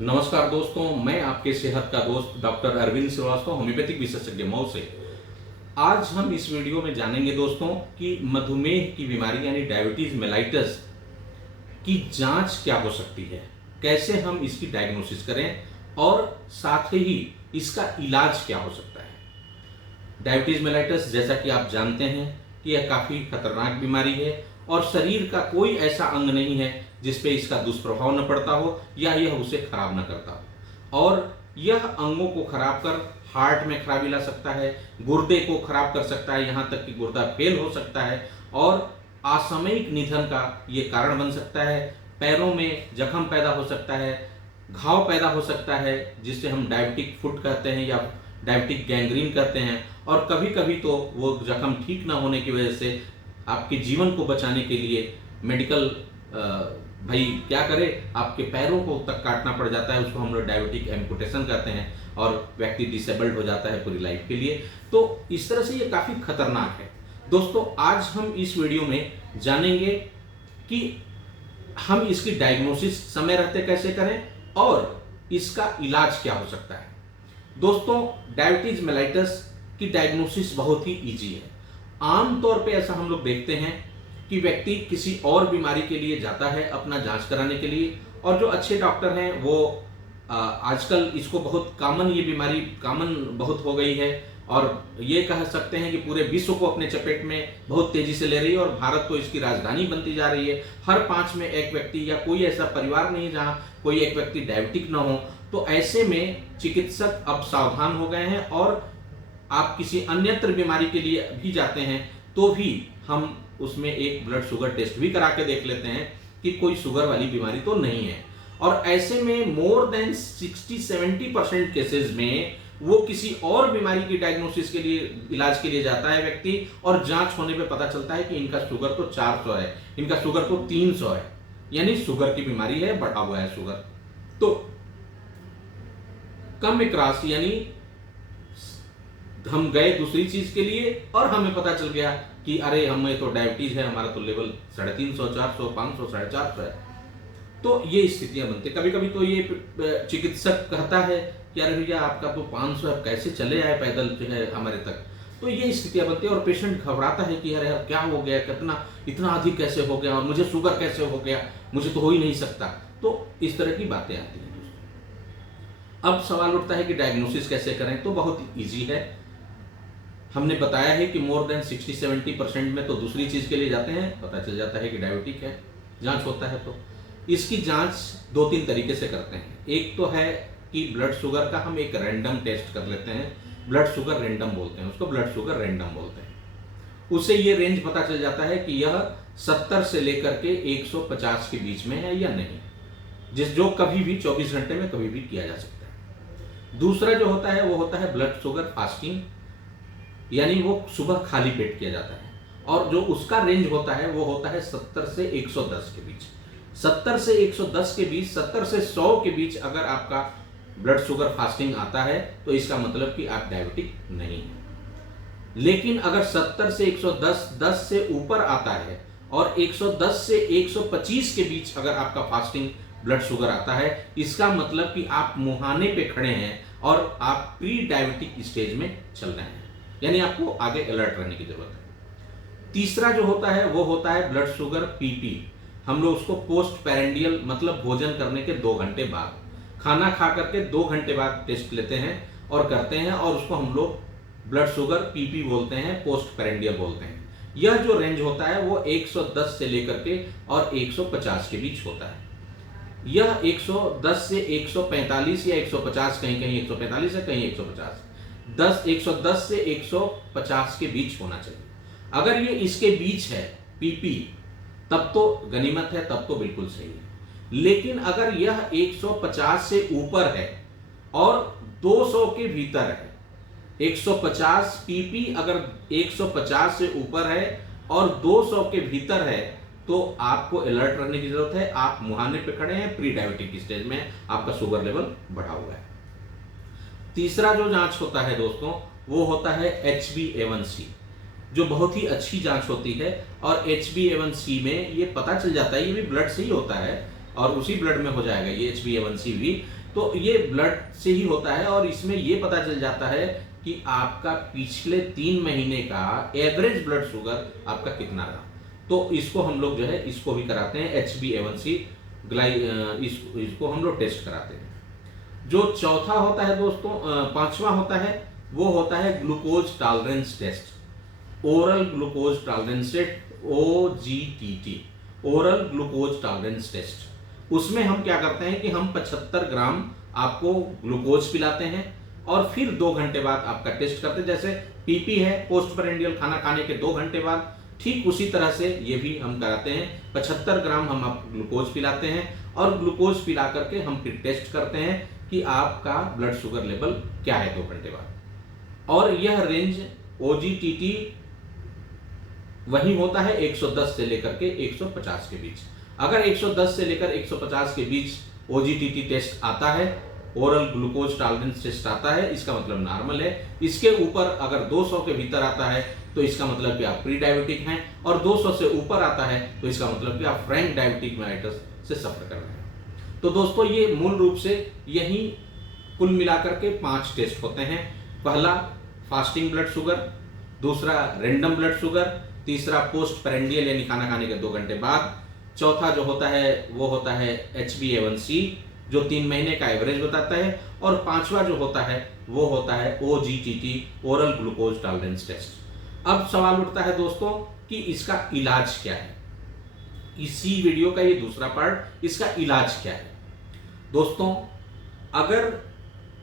नमस्कार दोस्तों, मैं आपके सेहत का दोस्त डॉक्टर अरविंद श्रीवास्तव, होम्योपैथिक विशेषज्ञ मऊ से। आज हम इस वीडियो में जानेंगे दोस्तों कि मधुमेह की बीमारी यानी डायबिटीज मेलाइटस की जांच क्या हो सकती है, कैसे हम इसकी डायग्नोसिस करें और साथ ही इसका इलाज क्या हो सकता है। डायबिटीज मेलाइटस, जैसा कि आप जानते हैं कि यह काफ़ी खतरनाक बीमारी है और शरीर का कोई ऐसा अंग नहीं है जिस पे इसका दुष्प्रभाव न पड़ता हो या यह उसे खराब न करता हो। और यह अंगों को खराब कर हार्ट में खराबी ला सकता है, गुर्दे को खराब कर सकता है, यहाँ तक कि गुर्दा फेल हो सकता है और असामयिक निधन का ये कारण बन सकता है। पैरों में जख्म पैदा हो सकता है, घाव पैदा हो सकता है, जिससे हम डायबिटिक फुट कहते हैं या डायबिटिक गैंग्रीन कहते हैं। और कभी कभी तो वो जख्म ठीक ना होने की वजह से आपके जीवन को बचाने के लिए मेडिकल भाई क्या करे, आपके पैरों को तक काटना पड़ जाता है। उसको हम लोग डायबिटिक एम्पुटेशन कहते हैं और व्यक्ति डिसेबल्ड हो जाता है पूरी लाइफ के लिए। तो इस तरह से ये काफ़ी खतरनाक है। दोस्तों, आज हम इस वीडियो में जानेंगे कि हम इसकी डायग्नोसिस समय रहते कैसे करें और इसका इलाज क्या हो सकता है। दोस्तों, डायबिटीज मेलाइटस की डायग्नोसिस बहुत ही इजी है। आमतौर पे ऐसा हम लोग देखते हैं कि व्यक्ति किसी और बीमारी के लिए जाता है अपना जांच कराने के लिए, और जो अच्छे डॉक्टर हैं वो आजकल इसको बहुत ये बीमारी कॉमन बहुत हो गई है और ये कह सकते हैं कि पूरे विश्व को अपने चपेट में बहुत तेजी से ले रही है और भारत तो इसकी राजधानी बनती जा रही है। हर 5 में एक व्यक्ति या कोई ऐसा परिवार नहीं जहां कोई एक व्यक्ति डायबिटिक ना हो। तो ऐसे में चिकित्सक अब सावधान हो गए हैं और आप किसी अन्यत्र बीमारी के लिए भी जाते हैं तो भी हम उसमें एक ब्लड शुगर टेस्ट भी करा के देख लेते हैं कि कोई शुगर वाली बीमारी तो नहीं है। और ऐसे में मोर देन 60-70% केसेस में वो किसी और बीमारी की डायग्नोसिस के लिए, इलाज के लिए जाता है व्यक्ति, और जांच होने पे पता चलता है कि इनका शुगर तो 400 है, इनका शुगर तो 300 है, यानी शुगर की बीमारी है, बढ़ा हुआ है शुगर। तो कम क्रॉस यानी हम गए दूसरी चीज के लिए और हमें पता चल गया कि अरे हमें तो डायबिटीज है, हमारा तो लेवल 350, 400, 500, 450 है। तो ये स्थितियां बनती। कभी कभी तो ये चिकित्सक कहता है कि अरे भैया आपका तो 500 है, कैसे चले आए पैदल जो है हमारे तक। तो ये स्थितियां बनती है और पेशेंट घबराता है कि अरे यार क्या हो गया, कितना इतना अधिक कैसे हो गया और मुझे शुगर कैसे हो गया, मुझे तो हो ही नहीं सकता। तो इस तरह की बातें आती हैं दोस्तों। अब सवाल उठता है कि डायग्नोसिस कैसे करें। तो बहुत ईजी है। हमने बताया है कि मोर देन 60-70% में तो दूसरी चीज के लिए जाते हैं, पता चल जाता है कि डायबिटिक है, जांच होता है। तो इसकी जांच 2-3 तरीके से करते हैं। एक तो है कि ब्लड शुगर का हम एक रैंडम टेस्ट कर लेते हैं, ब्लड शुगर रैंडम बोलते हैं उसको, ब्लड शुगर रैंडम बोलते हैं। उससे ये रेंज पता चल जाता है कि यह 70 से लेकर के 150 के बीच में है या नहीं, जो कभी भी 24 घंटे में कभी भी किया जा सकता है। दूसरा जो होता है वो होता है ब्लड शुगर फास्टिंग, यानी वो सुबह खाली पेट किया जाता है और जो उसका रेंज होता है वो होता है 70 से 110 के बीच। 70 से 110 के बीच, 70 से 100 के बीच अगर आपका ब्लड शुगर फास्टिंग आता है तो इसका मतलब कि आप डायबिटिक नहीं है। लेकिन अगर 70 से 110, 10 से ऊपर आता है और 110 से 125 के बीच अगर आपका फास्टिंग ब्लड शुगर आता है, इसका मतलब कि आप मुहाने पे खड़े हैं और आप प्री डायबिटिक स्टेज में चल रहे हैं, यानी आपको आगे अलर्ट रहने की जरूरत है। तीसरा जो होता है वो होता है ब्लड शुगर पीपी। हम लोग उसको पोस्ट पैरेंडियल, मतलब भोजन करने के 2 घंटे बाद, खाना खा करके 2 घंटे बाद टेस्ट लेते हैं और करते हैं, और उसको हम लोग ब्लड शुगर पीपी बोलते हैं, पोस्ट पैरेंडियल बोलते हैं। यह जो रेंज होता है वो 110 से लेकर के और 150 के बीच होता है। यह 110 से 145 या 150, कहीं कहीं 145 है, कहीं 150, 110 से 150 के बीच होना चाहिए। अगर ये इसके बीच है पीपी, तब तो गनीमत है, तब तो बिल्कुल सही है। लेकिन अगर यह 150 से ऊपर है और 200 के भीतर है, 150 पीपी अगर 150 से ऊपर है और 200 के भीतर है, तो आपको अलर्ट रहने की जरूरत है। आप मुहाने पे खड़े हैं, प्री डायबिटिक स्टेज में, आपका शुगर लेवल बढ़ा हुआ है। तीसरा जो जांच होता है दोस्तों वो होता है HbA1c, जो बहुत ही अच्छी जांच होती है। और HbA1c में ये पता चल जाता है, ये भी ब्लड से ही होता है और उसी ब्लड में हो जाएगा ये HbA1c भी, तो ये ब्लड से ही होता है और इसमें ये पता चल जाता है कि आपका पिछले 3 महीने का एवरेज ब्लड शुगर आपका कितना रहा। तो इसको हम लोग जो है इसको भी कराते हैं, HbA1c इसको हम लोग टेस्ट कराते हैं। जो चौथा होता है दोस्तों, पांचवा होता है, वो होता है glucose tolerance test, oral glucose tolerance test, OGTT, oral glucose tolerance test. उसमें हम क्या करते हैं कि हम 75 ग्राम आपको ग्लूकोज पिलाते हैं और फिर 2 घंटे बाद आपका टेस्ट करते हैं। जैसे PP है, पोस्ट पेरेंडियल खाना खाने के 2 घंटे बाद, ठीक उसी तरह से ये भी हम कराते हैं। 75 ग्राम हम आप ग्लूकोज पिलाते हैं और ग्लूकोज पिला करके हम फिर टेस्ट करते हैं कि आपका ब्लड शुगर लेवल क्या है 2 घंटे बाद। और यह रेंज OGTT वही होता है 110 से लेकर के 150 के बीच। अगर 110 से लेकर 150 के बीच OGTT टेस्ट आता है, ओरल ग्लूकोज टॉलरेंस टेस्ट आता है, इसका मतलब नॉर्मल है। इसके ऊपर अगर 200 के भीतर आता है तो इसका मतलब कि आप प्री डायबिटिक हैं, और 200 से ऊपर आता है तो इसका मतलब कि आप फ्रैंक डायबिटिक मेलाइटस से सफर कर रहे हैं। तो दोस्तों ये मूल रूप से यही कुल मिलाकर के 5 टेस्ट होते हैं। पहला फास्टिंग ब्लड शुगर, दूसरा रैंडम ब्लड शुगर, तीसरा पोस्ट पेरेंडियल यानी खाना खाने के 2 घंटे बाद, चौथा जो होता है वो होता है HbA1c जो 3 महीने का एवरेज बताता है, और पांचवा जो होता है वो होता है OGTT, oral glucose tolerance test. अब सवाल उठता है दोस्तों कि इसका इलाज क्या है। इसी वीडियो का ये दूसरा पार्ट, इसका इलाज क्या है। दोस्तों अगर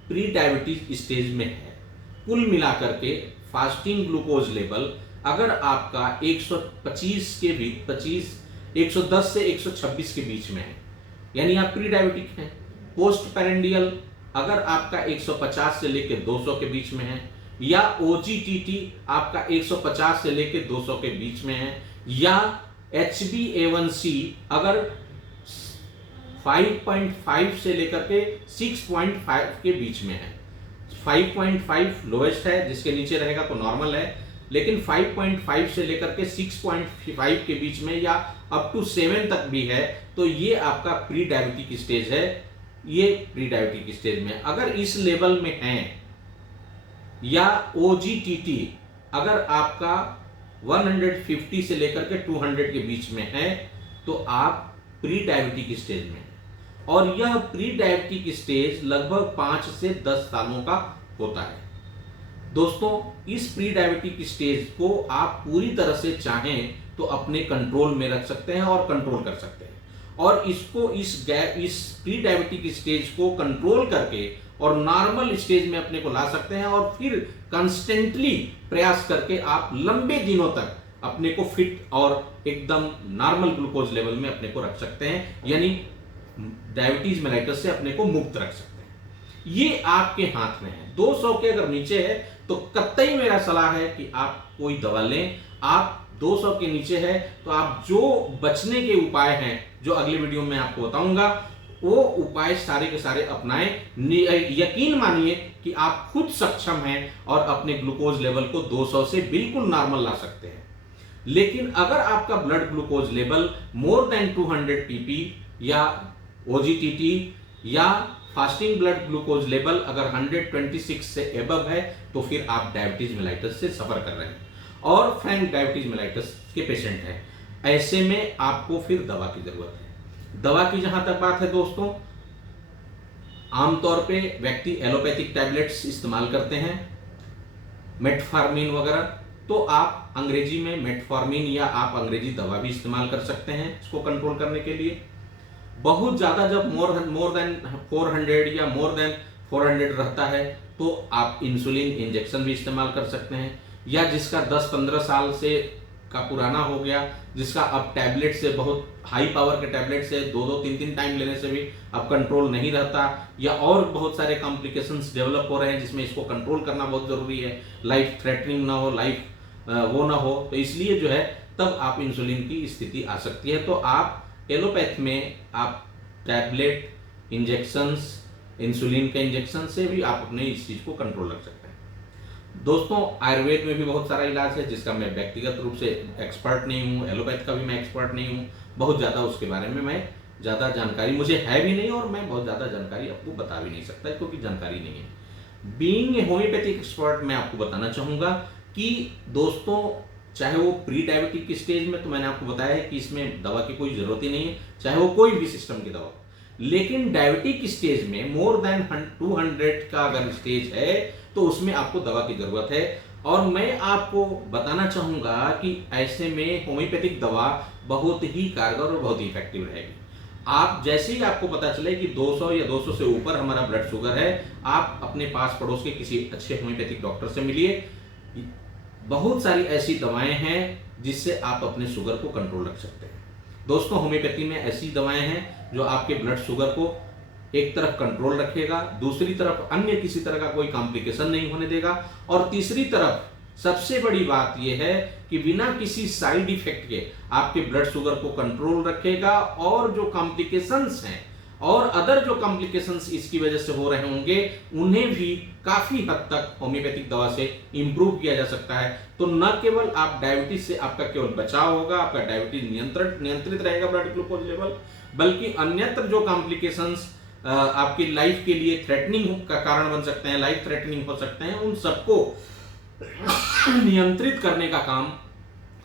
प्री डायबिटीज स्टेज में है, कुल मिलाकर के फास्टिंग ग्लूकोज लेवल अगर आपका 110 से 126 के बीच में है, यानी आप प्री डायबिटिक हैं। पोस्ट पेरेंडियल अगर आपका 150 से लेकर 200 के बीच में है, या OGTT आपका 150 से लेकर 200 के बीच में है, या HbA1c अगर 5.5 से लेकर के 6.5 के बीच में है। 5.5 लोएस्ट है, जिसके नीचे रहेगा तो नॉर्मल है, लेकिन 5.5 से लेकर के 6.5 के बीच में या अप टू 7 तक भी है तो ये आपका प्री डायबिटिक स्टेज है। ये प्री डायबिटिक स्टेज में अगर इस लेवल में है, या OGTT अगर आपका 150 से लेकर के 200 के बीच में है तो आप प्री डायबिटिक स्टेज में हैं। और यह प्री डायबिटिक स्टेज लगभग 5 से 10 सालों का होता है। दोस्तों इस प्री डायबिटिक स्टेज को आप पूरी तरह से चाहें तो अपने कंट्रोल में रख सकते हैं और कंट्रोल कर सकते हैं, और इसको इस प्री डायबिटिक स्टेज को कंट्रोल करके और नॉर्मल स्टेज में अपने को ला सकते हैं, और फिर कंस्टेंटली प्रयास करके आप लंबे दिनों तक अपने को फिट और एकदम नॉर्मल ग्लूकोज लेवल में अपने को रख सकते हैं, यानी डायबिटीज मेलाइटस से अपने को मुक्त रख सकते हैं। ये आपके हाथ में है। 200 के अगर नीचे है तो कतई मेरा सलाह है कि आप कोई दवा लें। आप 200 के नीचे है तो आप जो बचने के उपाय हैं जो अगले वीडियो में आपको बताऊंगा, वो उपाय सारे के सारे अपनाएं। यकीन मानिए कि आप खुद सक्षम हैं और अपने ग्लूकोज लेवल को 200 से बिल्कुल नॉर्मल ला सकते हैं। लेकिन अगर आपका blood glucose level more than 200 pp या OGTT या फास्टिंग ब्लड ग्लूकोज लेवल अगर 126 से एबव है तो फिर आप डायबिटीज मेलाइटस से सफर कर रहे हैं और फ्रैंक डायबिटीज मेलाइटस के पेशेंट हैं। ऐसे में आपको फिर दवा की जरूरत है। दवा की जहां तक बात है दोस्तों, आमतौर पे व्यक्ति एलोपैथिक टैबलेट्स इस्तेमाल करते हैं, मेटफॉर्मिन वगैरह, तो आप अंग्रेजी में मेटफॉर्मिन या आप अंग्रेजी दवा भी इस्तेमाल कर सकते हैं इसको कंट्रोल करने के लिए। बहुत ज्यादा जब मोर देन 400 या मोर देन 400 रहता है तो आप इंसुलिन इंजेक्शन भी इस्तेमाल कर सकते हैं, या जिसका 10-15 साल से का पुराना हो गया, जिसका अब टैबलेट से बहुत हाई पावर के टैबलेट से 2-2, 3-3 टाइम लेने से भी अब कंट्रोल नहीं रहता, या और बहुत सारे कॉम्प्लिकेशंस डेवलप हो रहे हैं जिसमें इसको कंट्रोल करना बहुत जरूरी है, लाइफ थ्रेटनिंग ना हो, वो ना हो, तो इसलिए जो है तब आप इंसुलिन की स्थिति आ सकती है। तो आप एलोपैथ में आप टैबलेट, इंजेक्शंस, इंसुलिन के इंजेक्शन से भी आप अपने इस चीज को कंट्रोल रख सकते हैं। दोस्तों आयुर्वेद में भी बहुत सारा इलाज है जिसका मैं व्यक्तिगत रूप से एक्सपर्ट नहीं हूँ, एलोपैथ का भी मैं एक्सपर्ट नहीं हूँ, बहुत ज़्यादा उसके बारे में मैं ज़्यादा जानकारी मुझे है भी नहीं, और मैं बहुत ज़्यादा जानकारी आपको बता भी नहीं सकता क्योंकि जानकारी नहीं है। बीइंग ए होम्योपैथिक एक्सपर्ट मैं आपको बताना चाहूँगा कि दोस्तों, चाहे वो प्री डायबिटिक की स्टेज में, तो मैंने आपको बताया है कि इसमें दवा की कोई ज़रूरत ही नहीं है, चाहे वो कोई भी सिस्टम की दवा। लेकिन डायबिटिक स्टेज में मोर देन 200 का अगर स्टेज है तो उसमें आपको दवा की ज़रूरत है। और मैं आपको बताना चाहूँगा कि ऐसे में होम्योपैथिक दवा बहुत ही कारगर और बहुत ही इफेक्टिव रहेगी। आप जैसे ही आपको पता चले कि 200 या 200 से ऊपर हमारा ब्लड शुगर है, आप अपने पास पड़ोस के किसी अच्छे होम्योपैथिक डॉक्टर से मिलिए। बहुत सारी ऐसी दवाएं हैं जिससे आप अपने शुगर को कंट्रोल रख सकते हैं। दोस्तों, होम्योपैथी में ऐसी दवाएं हैं जो आपके ब्लड शुगर को एक तरफ कंट्रोल रखेगा, दूसरी तरफ अन्य किसी तरह का कोई कॉम्प्लिकेशन नहीं होने देगा, और तीसरी तरफ सबसे बड़ी बात यह है कि बिना किसी साइड इफेक्ट के आपके ब्लड शुगर को कंट्रोल रखेगा, और जो कॉम्प्लिकेशंस हैं और अदर जो कॉम्प्लिकेशंस इसकी वजह से हो रहे होंगे उन्हें भी काफी हद तक होम्योपैथिक दवा से इंप्रूव किया जा सकता है। तो न केवल आप डायबिटीज से आपका केवल बचाव होगा, आपका डायबिटीज नियंत्रित रहेगा ब्लड ग्लूकोज लेवल, बल्कि अन्यत्र जो कॉम्प्लिकेशंस आपकी लाइफ के लिए थ्रेटनिंग का कारण बन सकते हैं, लाइफ थ्रेटनिंग हो सकते हैं, उन सबको नियंत्रित करने का काम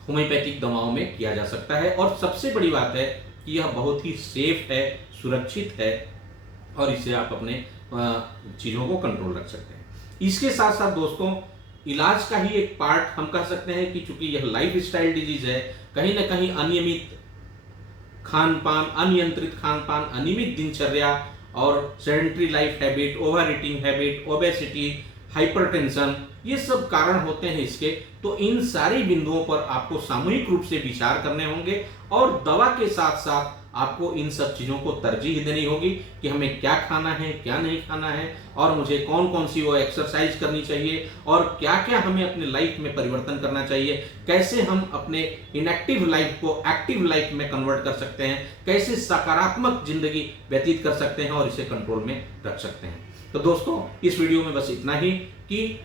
होम्योपैथिक दवाओं में किया जा सकता है। और सबसे बड़ी बात है कि यह बहुत ही सेफ है, सुरक्षित है, और इससे आप अपने चीज़ों को कंट्रोल रख सकते हैं। इसके साथ साथ दोस्तों, इलाज का ही एक पार्ट हम कह सकते हैं कि चूंकि यह लाइफ स्टाइल डिजीज है, कहीं ना कहीं अनियमित खान पान, अनियंत्रित खान पान, अनियमित दिनचर्या और sedentary life habit, over eating habit, obesity, hypertension, ये सब कारण होते हैं इसके। तो इन सारी बिंदुओं पर आपको सामूहिक रूप से विचार करने होंगे, और दवा के साथ साथ आपको इन सब चीज़ों को तरजीह देनी होगी कि हमें क्या खाना है, क्या नहीं खाना है, और मुझे कौन कौन सी वो एक्सरसाइज करनी चाहिए, और क्या क्या हमें अपने लाइफ में परिवर्तन करना चाहिए, कैसे हम अपने इनएक्टिव लाइफ को एक्टिव लाइफ में कन्वर्ट कर सकते हैं, कैसे सकारात्मक जिंदगी व्यतीत कर सकते हैं और इसे कंट्रोल में रख सकते हैं। तो दोस्तों, इस वीडियो में बस इतना ही कि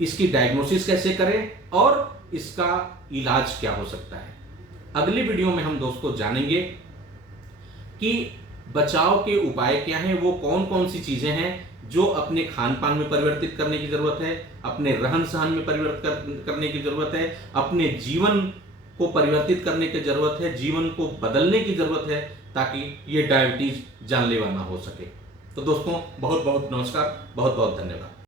इसकी डायग्नोसिस कैसे करें और इसका इलाज क्या हो सकता है। अगली वीडियो में हम दोस्तों जानेंगे कि बचाव के उपाय क्या हैं, वो कौन कौन सी चीजें हैं जो अपने खान पान में परिवर्तित करने की जरूरत है, अपने रहन सहन में परिवर्तित करने की जरूरत है, अपने जीवन को परिवर्तित करने की जरूरत है, जीवन को बदलने की जरूरत है, ताकि ये डायबिटीज जानलेवा ना हो सके। तो दोस्तों, बहुत बहुत नमस्कार, बहुत बहुत धन्यवाद।